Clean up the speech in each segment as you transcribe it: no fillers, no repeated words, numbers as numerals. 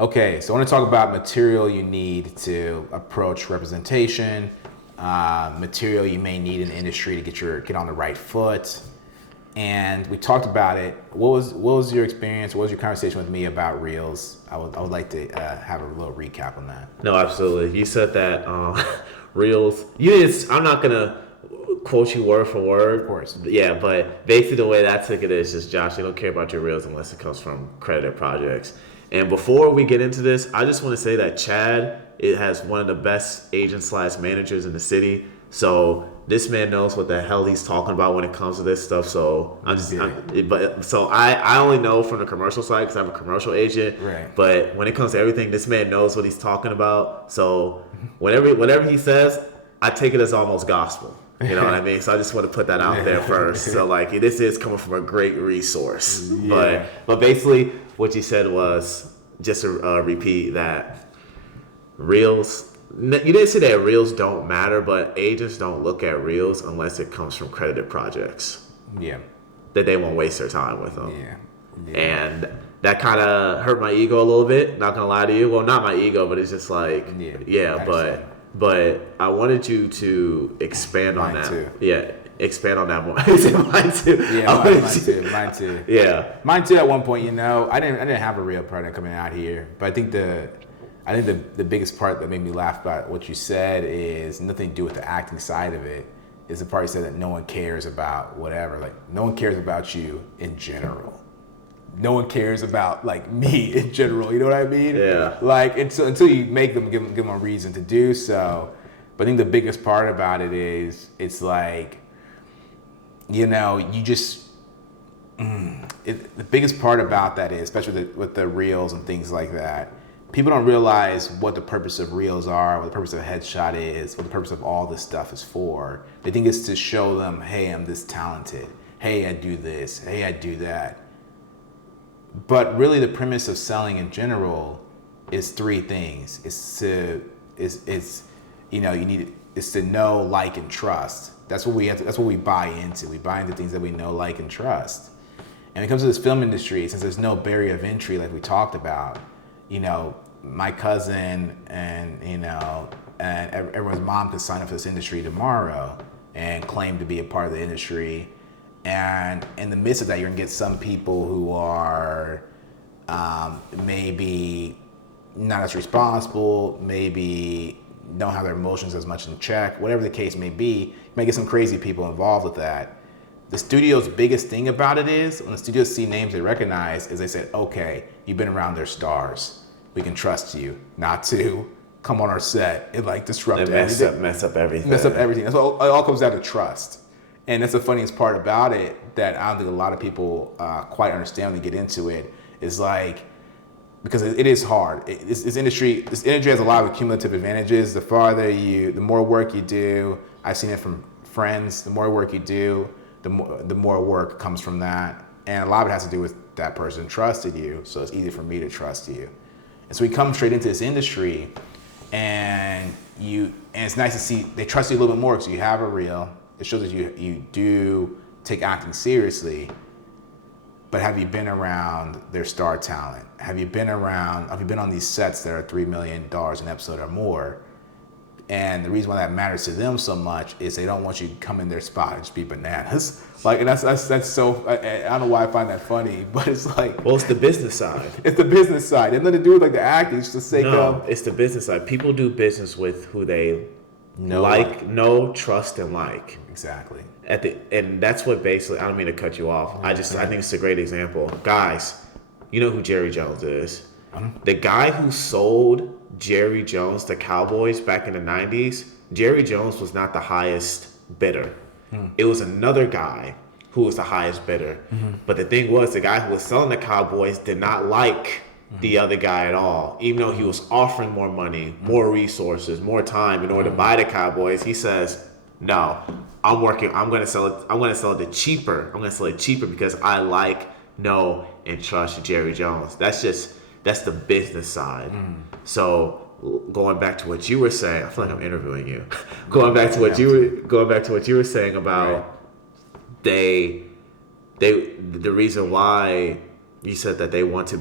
Okay, so I want to talk about material you need to approach representation, material you may need in the industry to get on the right foot. And we talked about it. What was your experience? What was your conversation with me about Reels? I would like to have a little recap on that. No, absolutely. You said that Reels. I'm not gonna quote you word for word. Of course. Yeah, but basically the way that I took it is just Josh, you don't care about your Reels unless it comes from credited projects. And before we get into this, I just want to say that Chad it has one of the best agents/managers in the city. So this man knows what the hell he's talking about when it comes to this stuff. So I only know from the commercial side because I'm a commercial agent. Right. But when it comes to everything, this man knows what he's talking about. So whatever he says, I take it as almost gospel. You know what I mean? So I just want to put that out there first. So like this is coming from a great resource. Yeah. But basically what you said was just a repeat that Reels. You didn't say that Reels don't matter, but agents don't look at Reels unless it comes from credited projects. Yeah. That they won't waste their time with them. Yeah. And that kind of hurt my ego a little bit. Not gonna lie to you. Well, not my ego, but it's just like But I wanted you to expand on that. Too. Yeah, expand on that more. Mine too. Yeah, mine too. Yeah, mine too. At one point, I didn't have a real product coming out here, but I think the biggest part that made me laugh about what you said is nothing to do with the acting side of it. Is the part you said that no one cares about whatever. Like no one cares about you in general. No one cares about like me in general. You know what I mean? Yeah. Like until you make them give them a reason to do so. But I think the biggest part about it is it's like, you just. The biggest part about that is, especially with the reels and things like that, people don't realize what the purpose of reels are, what the purpose of a headshot is, what the purpose of all this stuff is for. They think it's to show them, hey, I'm this talented. Hey, I do this. Hey, I do that. But really the premise of selling in general is three things. It's to know, like, and trust. That's what we buy into. We buy into things that we know, like, and trust. And when it comes to this film industry, since there's no barrier of entry like we talked about, my cousin and everyone's mom could sign up for this industry tomorrow and claim to be a part of the industry. And in the midst of that, you're gonna get some people who are maybe not as responsible, maybe don't have their emotions as much in check, whatever the case may be. You might get some crazy people involved with that. The studio's biggest thing about it is when the studios see names they recognize is they say, okay, you've been around their stars. We can trust you not to come on our set and like disrupt everything. Mess up everything. That's all. It all comes down to trust. And that's the funniest part about it that I don't think a lot of people quite understand when they get into it is like, because it is hard. This industry has a lot of cumulative advantages. The more work you do, I've seen it from friends, the more work you do, the more work comes from that. And a lot of it has to do with that person trusted you, so it's easy for me to trust you. And so we come straight into this industry and it's nice to see they trust you a little bit more because you have a reel. It shows that you do take acting seriously. But have you been around their star talent? Have you been on these sets that are $3 million an episode or more? And the reason why that matters to them so much is they don't want you to come in their spot and just be bananas. Like, and that's so, I don't know why I find that funny, but it's like. Well, it's the business side. It's the business side. It has nothing to do with like the acting, it's just the sake of. It's the business side. People do business with who they know, trust, and like. Exactly. And that's what basically, I don't mean to cut you off. I think it's a great example. Guys, you know who Jerry Jones is. The guy who sold Jerry Jones to Cowboys back in the 90s, Jerry Jones was not the highest bidder. It was another guy who was the highest bidder. But the thing was, the guy who was selling the Cowboys did not like the other guy at all. Even though he was offering more money, more resources, more time in order to buy the Cowboys, he says, no, I'm going to sell it cheaper. I'm going to sell it cheaper because I like, know, and trust Jerry Jones. That's the business side. So going back to what you were saying, I feel like I'm interviewing you. going back to what you were saying about the reason why you said that they want to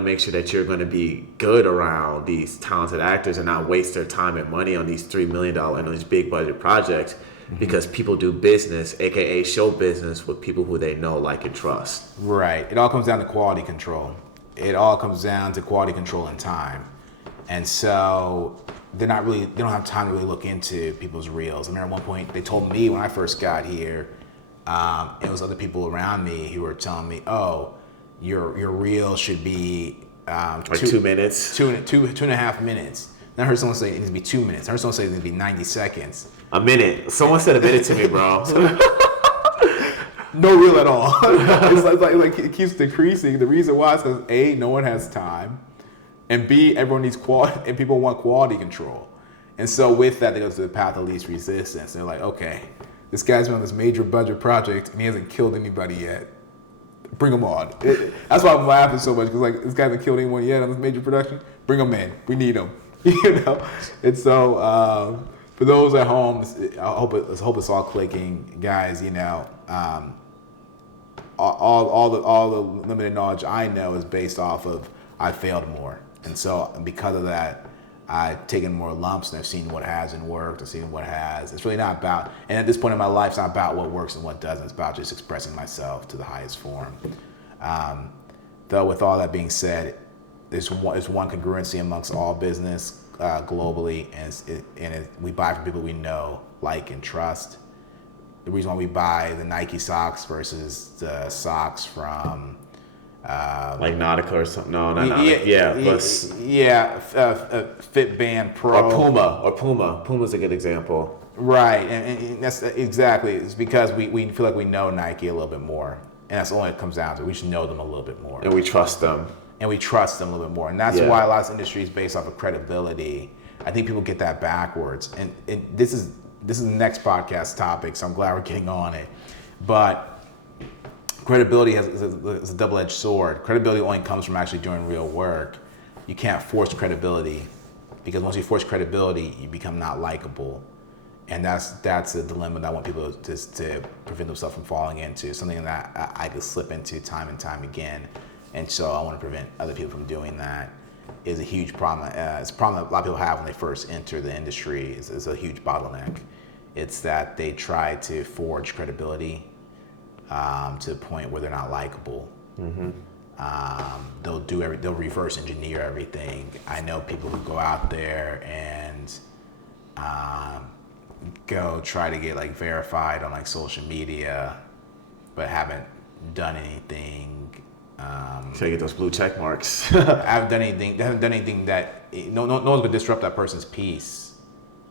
make sure that you're going to be good around these talented actors and not waste their time and money on these $3 million and these big budget projects, because people do business, aka show business, with people who they know, like, and trust. Right. It all comes down to quality control. It all comes down to quality control and time. And so they don't have time to really look into people's reels. I remember at one point they told me when I first got here, it was other people around me who were telling me, oh, your reel should be Like 2 minutes. two and a half minutes. Then I heard someone say it needs to be 2 minutes. I heard someone say it needs to be 90 seconds. A minute. Someone said a minute to me, bro. No reel at all. It's like it keeps decreasing. The reason why is because A, no one has time, and B, everyone needs quality, and people want quality control. And so with that, they go to the path of least resistance. They're like, okay, this guy's been on this major budget project and he hasn't killed anybody yet. Bring him on. That's why I'm laughing so much, because like, this guy hasn't killed anyone yet on this major production. Bring him in. We need him. You know. And so for those at home, I hope it's all clicking, guys. You know, all the limited knowledge I know is based off of I failed more, and so because of that, I've taken more lumps and I've seen what hasn't worked. I've seen what has. It's really not about, and at this point in my life, it's not about what works and what doesn't. It's about just expressing myself to the highest form. Though with all that being said, there's one congruency amongst all business globally, and we buy from people we know, like, and trust. The reason why we buy the Nike socks versus the socks from like Nautica or something. No, not yeah, Nautica. Yeah, Fitband Pro. Or Puma. Puma's a good example. Right, and that's exactly. It's because we feel like we know Nike a little bit more, and that's all it comes down to. We just know them a little bit more, and we trust them. And we trust them a little bit more, and that's why a lot of industry is based off of credibility. I think people get that backwards, and this is the next podcast topic, so I'm glad we're getting on it. But credibility is a double-edged sword. Credibility only comes from actually doing real work. You can't force credibility, because once you force credibility, you become not likable. And that's a dilemma that I want people to prevent themselves from falling into, something that I could slip into time and time again. And so I want to prevent other people from doing that. Is a huge problem. It's a problem that a lot of people have when they first enter the industry. It's a huge bottleneck. It's that they try to forge credibility to the point where they're not likable. Mm-hmm. They'll reverse engineer everything. I know people who go out there and go try to get like verified on like social media, but haven't done anything. So you get those blue check marks. They haven't done anything that no one's gonna disrupt that person's peace,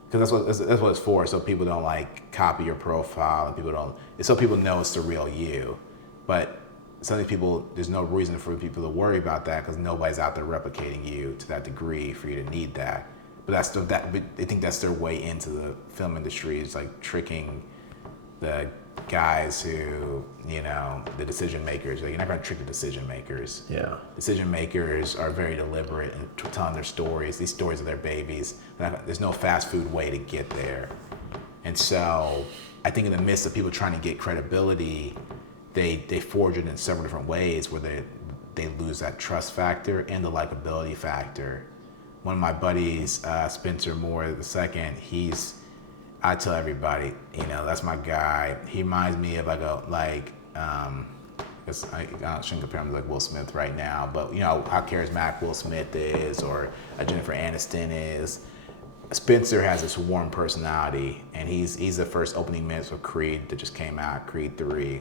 because that's what it's for. So people don't like copy your profile, and so people know it's the real you. But some of these people, there's no reason for people to worry about that, because nobody's out there replicating you to that degree for you to need that. But but they think that's their way into the film industry. It's like tricking the guys who, the decision makers. Like, you're not going to trick the decision makers. Yeah. Decision makers are very deliberate in telling their stories. These stories are their babies. There's no fast food way to get there. And so I think in the midst of people trying to get credibility, they forge it in several different ways where they lose that trust factor and the likability factor. One of my buddies, Spencer Moore II, I tell everybody, that's my guy. He reminds me of I shouldn't compare him to like Will Smith right now, but how charismatic Will Smith is, or Jennifer Aniston is. Spencer has this warm personality, and he's the first opening minutes of Creed that just came out, Creed 3,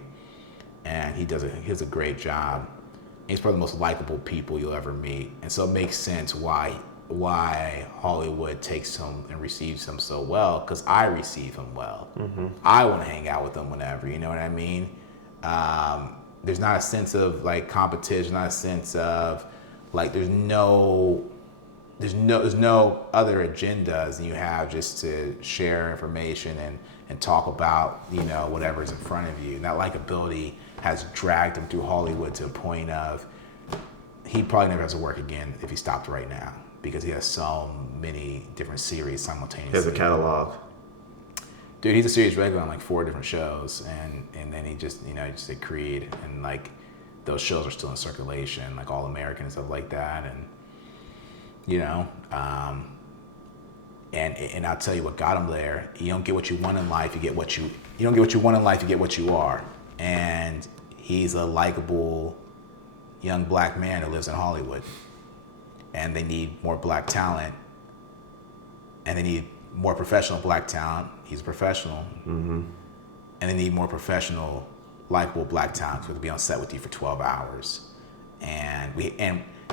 and he does a great job. He's probably the most likable people you'll ever meet, and so it makes sense why Hollywood takes him and receives him so well, because I receive him well. Mm-hmm. I want to hang out with him whenever, you know what I mean? There's not a sense of like competition, not a sense of like there's no other agendas than you have just to share information and talk about whatever's in front of you. And that likability has dragged him through Hollywood to a point of he probably never has to work again if he stopped right now, because he has so many different series simultaneously. He has a catalog. Dude, he's a series regular on like 4 different shows, and then he just did Creed, and like those shows are still in circulation, like All American and stuff like that, and you know, and I'll tell you what got him there. You don't get what you want in life, you get what you don't get what you want in life, you get what you are. And he's a likable young black man who lives in Hollywood, and they need more black talent, and they need more professional black talent. He's a professional, and they need more professional, likable black talent who will be on set with you for 12 hours. And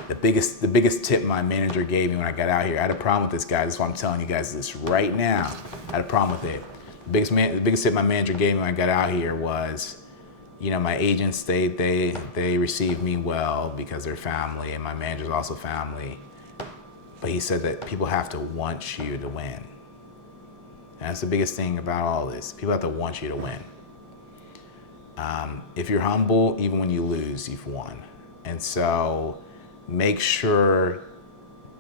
the biggest tip my manager gave me when I got out here, I had a problem with this guy. This is why I'm telling you guys this right now. I had a problem with it. The biggest tip my manager gave me when I got out here was, you know, my agents, they received me well because they're family, and my manager's also family. But he said that people have to want you to win. And that's the biggest thing about all this. People have to want you to win. If you're humble, even when you lose, you've won. And so make sure,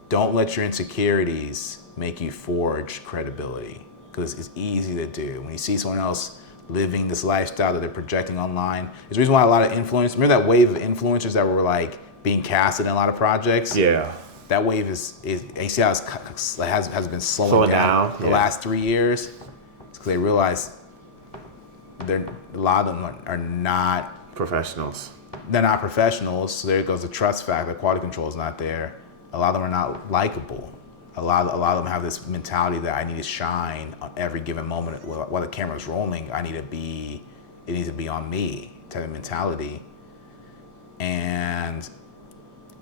don't let your insecurities make you forge credibility, because it's easy to do. When you see someone else living this lifestyle that they're projecting online, there's a reason why a lot of influencers, remember that wave of influencers that were like being casted in a lot of projects? Yeah. That wave is and you see how it has been slowing down the last 3 years? It's because they realize a lot of them are not professionals. They're not professionals, so there goes the trust factor. Quality control is not there. A lot of them are not likable. A lot of them have this mentality that I need to shine on every given moment while the camera's rolling. It needs to be on me type of mentality. And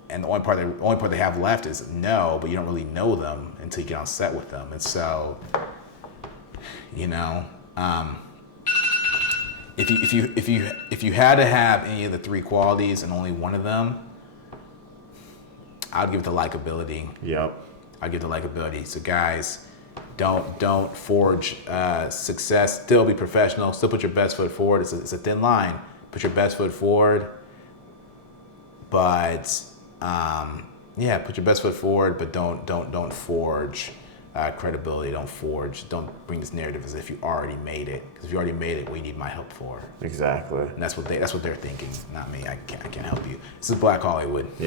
the only part they have left is no, but you don't really know them until you get on set with them. And so, you know, if you had to have any of the three qualities and only one of them, I'd give it the likability. Yep. I'd give it the likability. So guys, don't forge success. Still be professional. Still put your best foot forward. It's a thin line. Put your best foot forward. But put your best foot forward. But don't forge credibility. Don't bring this narrative as if you already made it. Because if you already made it, what do you need my help for? Exactly. And that's what they're thinking, not me. I can't help you. This is Black Hollywood.